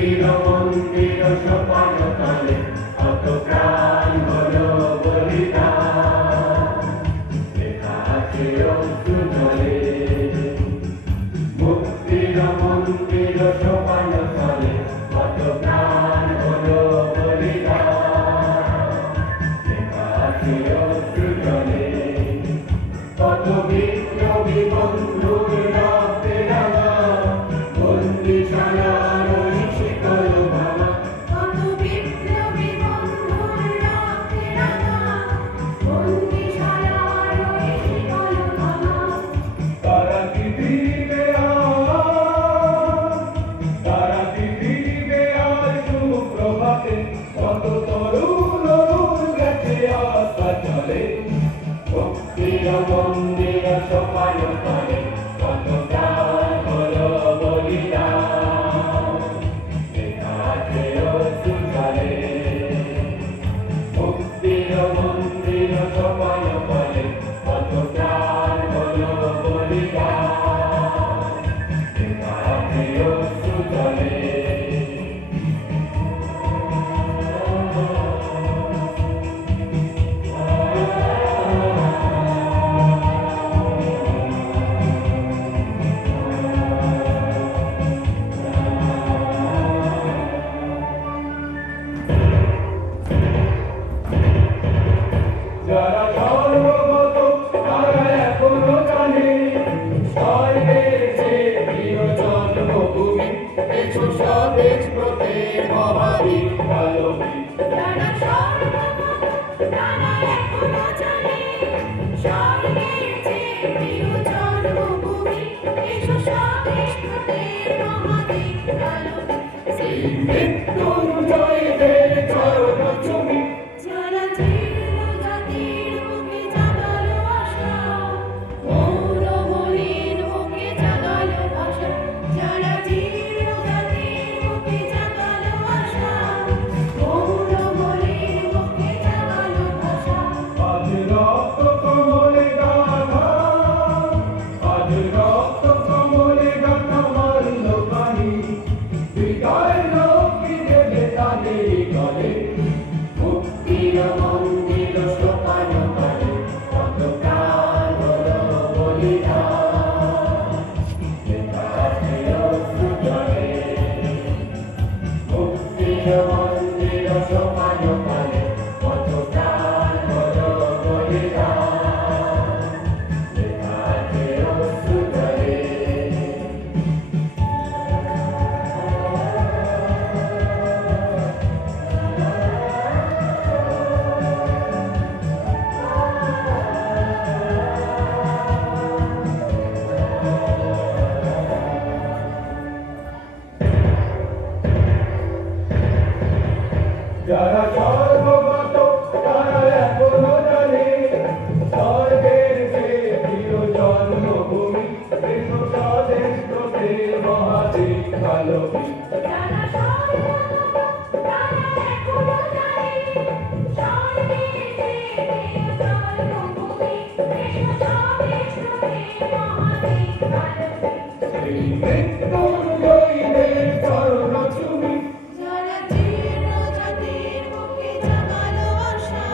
মুক্তির মন্দির সোপান তলে কত প্রাণ হলো বলিদান, লেখা আছে অশ্রু জলে। মুক্তির মন্দির সোপান তলে কত প্রাণ হলো বলিদান, লেখা আছে অশ্রু জলে। কত বিপ্লবী বন্ধুর রক্তে রাঙা বন্দিশালার ওই শিকল ভাঙা। কত বিপ্লবী বন্ধুর রক্তে রাঙা বন্দিশালার ওই শিকল ভাঙা। তারা কি ফিরবে আজ, তারা কি ফিরবে আজ সুপ্রভাতে, কত তরুণ অরুণ গেছে আশা চলে। মুক্তির মন্দির সোপান তলে কত প্রাণ হলো বলিদান, লেখা আছে অশ্রু জলে। মুক্তির মন্দির সোপান তলে কত প্রাণ হলো বলিদান, লেখা আছে অশ্রু জলে। যারা সর্বগত তারা এখনো জানে স্বর্গের যে প্রিয় জন্মভূমি, এসো স্বদেশ ব্রতের মহাবীর কালবীর। যারা সর্বগত তারা এখনো জানে স্বর্গের যে প্রিয় জন্মভূমি, এসো স্বদেশ ব্রতের মহাবীর কালবীর। সেই মৃত্যুঞ্জয়দের চরণ চুমি, যারা জীর্ণ জাতির বুকে জাগালো আশা, মৌনমলিন বুকে জাগালো ভাষা। যারা জীর্ণ জাতির বুকে জাগালো আশা, মৌনমলিন বুকে জাগালো ভাষা। আজ রক্ত কমলে গাথা, আজ রক্ত কমলে গাথা মারল পানি, বিদায় লক্ষ্মী দেবে তাদের গলে। মুক্তির মন্দির সোপান তলে কত প্রাণ হলো বলিদান, লেখা আছে অশ্রু জলে। মুক্তির মন্দির সোপান তলে কত প্রাণ হলো বলিদান, লেখা আছে অশ্রু জলে। যারা সর্বগত তারা এখনো জানে স্বর্গের যে প্রিয় জন্মভূমি, এসো স্বদেশ ব্রতের মহাবীর কালবীর। যারা সর্বগত তারা এখনো জানে স্বর্গের যে প্রিয় জন্মভূমি, এসো স্বদেশ ব্রতের মহাবীর কালবীর। সেই মৃত্যুঞ্জয়দের চরণ চুমি, যারা জীর্ণ জাতির বুকে জাগালো আশা,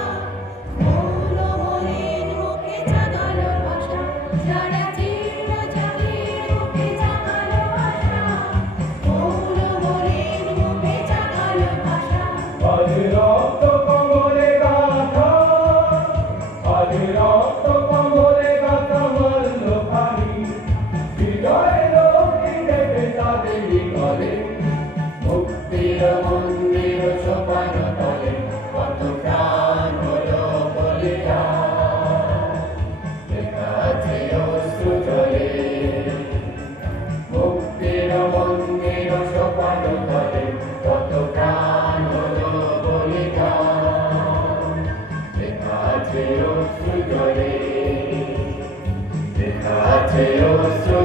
মৌনমলিন বুকে জাগালো ভাষা। যারা জীর্ণ জাতির বুকে জাগালো আশা, মৌনমলিন বুকে জাগালো ভাষা। আজ রক্ত কমলে গাথা, আজ রক্ত কমলে গাথা মারল পানি, বিদায় লক্ষ্মী দেবে তাদের গলে। মুক্তির মন্দির সোপান তলে কত প্রাণ হলো বলিদান, লেখা আছে অশ্রু জলে। মুক্তির মন্দির সোপান তলে কত প্রাণ হলো বলিদান, লেখা আছে অশ্রু জলে, লেখা আছে অশ্রু